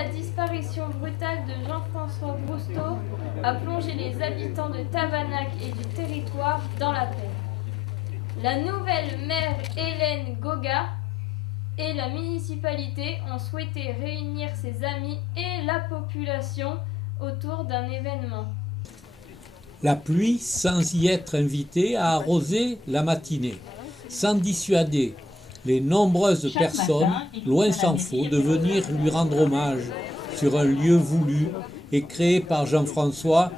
la disparition brutale de Jean-François Brousteau a plongé les habitants de Tavanac et du territoire dans la peine. La nouvelle maire Hélène Goga et la municipalité ont souhaité réunir ses amis et la population autour d'un événement. La pluie, sans y être invitée, a arrosé la matinée, sans dissuader les nombreuses personnes, loin s'en faut, de venir lui rendre hommage sur un lieu voulu et créé par Jean-François,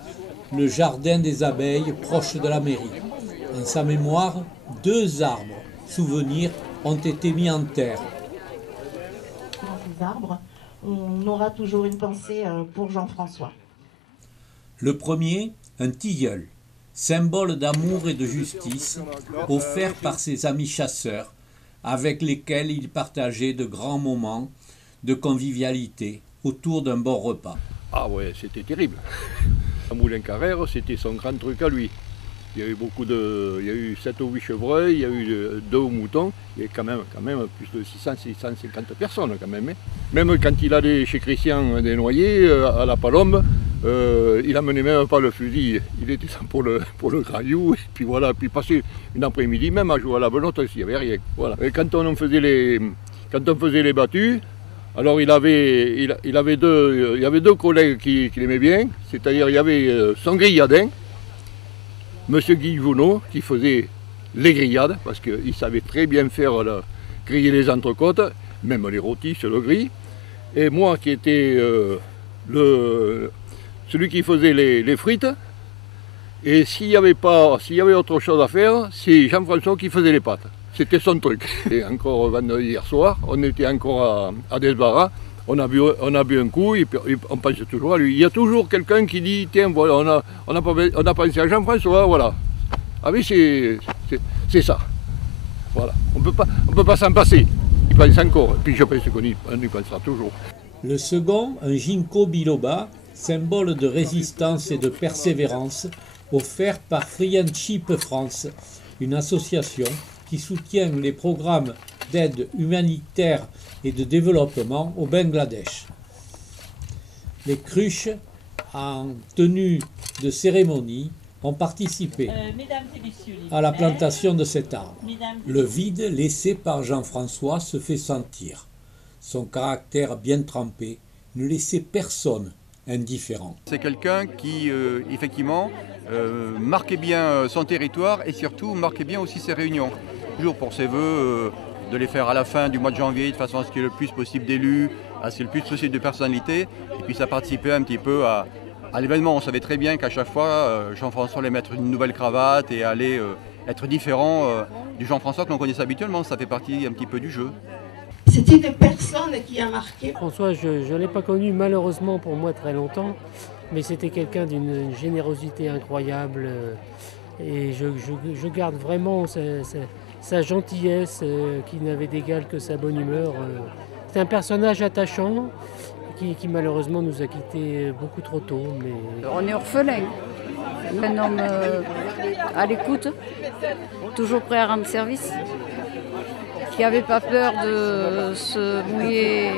le jardin des abeilles proche de la mairie. En sa mémoire, 2 arbres souvenirs ont été mis en terre. Dans ces arbres, on aura toujours une pensée pour Jean-François. Le premier, un tilleul, symbole d'amour et de justice, offert par ses amis chasseurs, avec lesquels il partageait de grands moments de convivialité autour d'un bon repas. Ah ouais, c'était terrible. À Moulin-Carrère, c'était son grand truc à lui. Il y a eu il y a eu 7 ou 8 chevreuils, il y a eu 2 moutons, il y a quand même plus de 650 personnes quand même. Même quand il allait chez Christian des Noyers, à la Palombe, il n'amenait même pas le fusil, il était pour le graillou, et puis voilà, puis passer une après-midi même à jouer à la belote, il n'y avait rien. Voilà. Et quand on faisait les battues, alors il y avait 2 collègues qui l'aimaient bien, c'est-à-dire il y avait son grilladin, Monsieur Guy Jounot, qui faisait les grillades, parce qu'il savait très bien faire griller les entrecôtes, même les rôtis sur le grill. Et moi qui étais celui qui faisait les frites. Et s'il y avait autre chose à faire, c'est Jean-François qui faisait les pâtes. C'était son truc. Et encore vendredi hier soir, on était encore à Desbarras. On a bu un coup et on pense toujours à lui. Il y a toujours quelqu'un qui dit tiens, voilà, on a pensé à Jean-François, voilà. Ah oui, c'est ça. Voilà. On peut pas s'en passer. Il pense encore. Et puis je pense qu'on y pensera toujours. Le second, un ginkgo biloba, symbole de résistance et de persévérance, offert par Friendship France, une association qui soutient les programmes d'aide humanitaire et de développement au Bangladesh. Les cruches, en tenue de cérémonie, ont participé à la plantation de cet arbre. Le vide laissé par Jean-François se fait sentir. Son caractère bien trempé ne laissait personne indifférent. C'est quelqu'un qui, effectivement, marquait bien son territoire et surtout marquait bien aussi ses réunions. Toujours pour ses vœux, de les faire à la fin du mois de janvier, de façon à ce qu'il y ait le plus possible d'élus, à ce qu'il y ait le plus possible de personnalités. Et puis ça participait un petit peu à l'événement. On savait très bien qu'à chaque fois, Jean-François allait mettre une nouvelle cravate et allait être différent du Jean-François que l'on connaissait habituellement. Ça fait partie un petit peu du jeu. C'était une personne qui a marqué. François, je ne l'ai pas connu malheureusement pour moi très longtemps, mais c'était quelqu'un d'une générosité incroyable. Et je garde vraiment sa gentillesse qui n'avait d'égal que sa bonne humeur. C'est un personnage attachant qui malheureusement nous a quittés beaucoup trop tôt. Mais... On est orphelin. Un homme à l'écoute, toujours prêt à rendre service, qui n'avait pas peur de se mouiller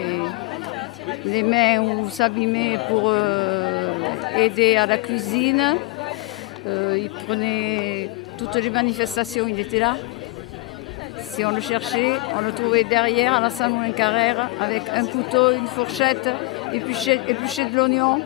les mains ou s'abîmer pour aider à la cuisine. Il prenait toutes les manifestations, il était là. Si on le cherchait, on le trouvait derrière à la salle Moulin-Carrère avec un couteau, une fourchette, éplucher de l'oignon.